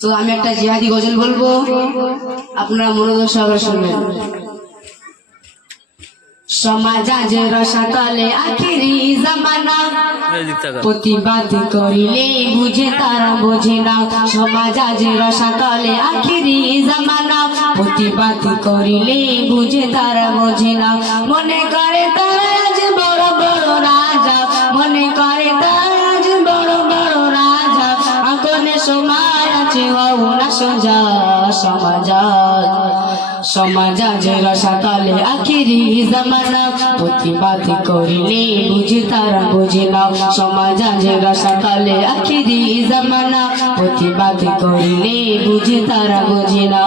তো আমি একটা জিহাদি গজল বলবো, আপনারা মনোযোগ সহকারে শুনবেন। সমাজ আজ রসাতলে আখিরি জামানা, প্রতিবাদ করিলে বুঝে তারা বোঝে না। সমাজ আজ রসাতলে আখিরি জামানা, প্রতিবাদ করিলে বুঝে তারা বোঝে না। মনে করে তারা আজ বড় বড় রাজা, মনে করে তারা আজ বড় বড় রাজা। আগনে সময় আছে হও না সোজা। সমাজ আজ রসাতলে আখিরি জামানা, প্রতিবাদ করিলে বুঝে তারা বোঝে না। সমাজ আজ রসাতলে আখিরি জামানা, প্রতিবাদ করিলে বুঝে তারা বোঝে না।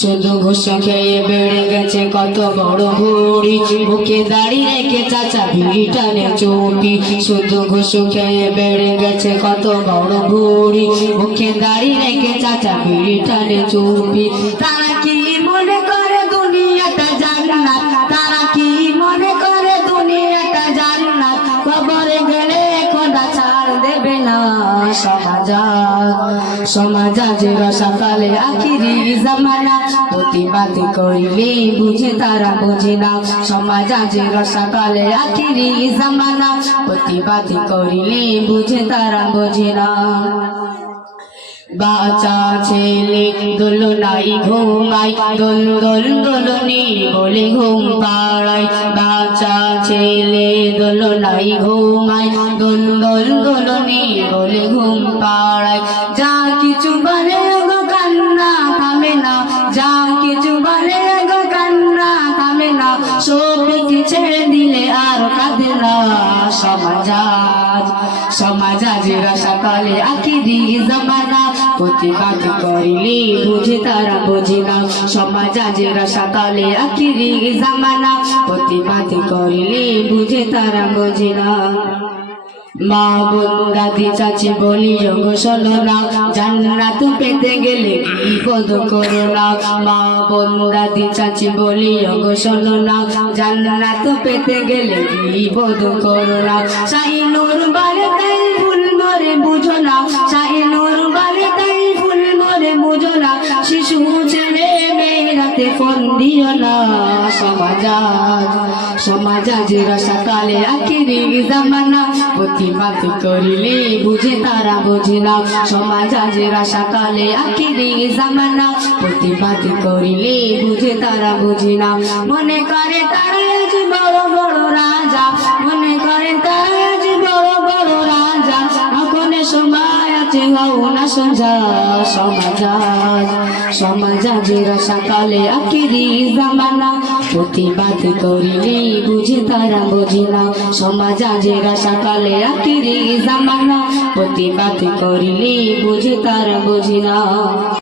শুধু ঘুষ খেয়ে বেড়ে গেছে কত বড় ভুড়ি, বুকে দাঁড়িয়ে রেখে চাচা বিড়ি টানে চুপি। শুধু ঘুষ খেয়ে বেড়ে গেছে কত বড় ভুড়ি, বুকে দাঁড়িয়ে রেখে চাচা বিড়ি টানে চুপি। তারা কি মনে করে দুনিয়াটা জান্নাত, তারা কি মনে করে দুনিয়াটা জান্নাত। কবরে গেলে খোদা ছাড় দেবে না। সমাজ আজ রসাতলে আখিরি জামানা, প্রতিবাদ করিলে বুঝে তারা বোঝে না। সমাজ আজ রসাতলে আখিরি জামানা, প্রতিবাদ করিলে বুঝে তারা বোঝে না। বাচ্চা ছেলে দোলনাই ঘুমাই, দোল দোল দোলনি বলে ঘুম পাড়াই। বাচ্চা ছেলে দোলনাই ঘুমাই, দোল দোল দোলনি বলে ঘুম পাড়াই। যা কিছু বলে গো কান্না থামে না, যা কিছু বলে গো কান্না থামে না। সবকে ছেড়ে দিলে আর কাঁদে না। সমাজ আজ রসাতলে আখিরি জামানা, প্রতিবাদ করিলে বুঝে তারা বোঝে না। সমাজ আজ রসাতলে আখিরি জামানা, প্রতিবাদ করিলে বুঝে তারা বোঝে না। মা বোন দাদি চাচি বলি গো শোনো না, জান্নাত পেতে গেলে বিপদ করো না। মা বোন দাদি চাচি বলি গো শোনো না, জান্নাত পেতে গেলে বিপদ করো না। শাহিনুর বারে তাই ভুল মরে বুঝো না, শাহিনুর বারে তাই ভুল মরে বুঝো না। শিশু ছেলে মেয়েরাতে ফোন দিও না। সমাজ আজ রসাতলে আখিরি জামানা, প্রতিবাদ করিলে বুঝে তারা বোঝে না। সমাজ আজ রসাতলে আখিরি জামানা, প্রতিবাদ করিলে বুঝে তারা বোঝে না। মনে করে তারা আজ বড় বড় রাজা, মনে করে তারা আজ বড় বড় রাজা। এখন সময় আছে হও না সোজা। সমাজ আজ রসাতলে আখিরি জামানা, প্রতিবাদ করিলে বুঝে তারা বোঝে না। সমাজ আজ রসাতলে আখিরি জামানা, প্রতিবাদ করিলে বুঝে তারা বোঝে না।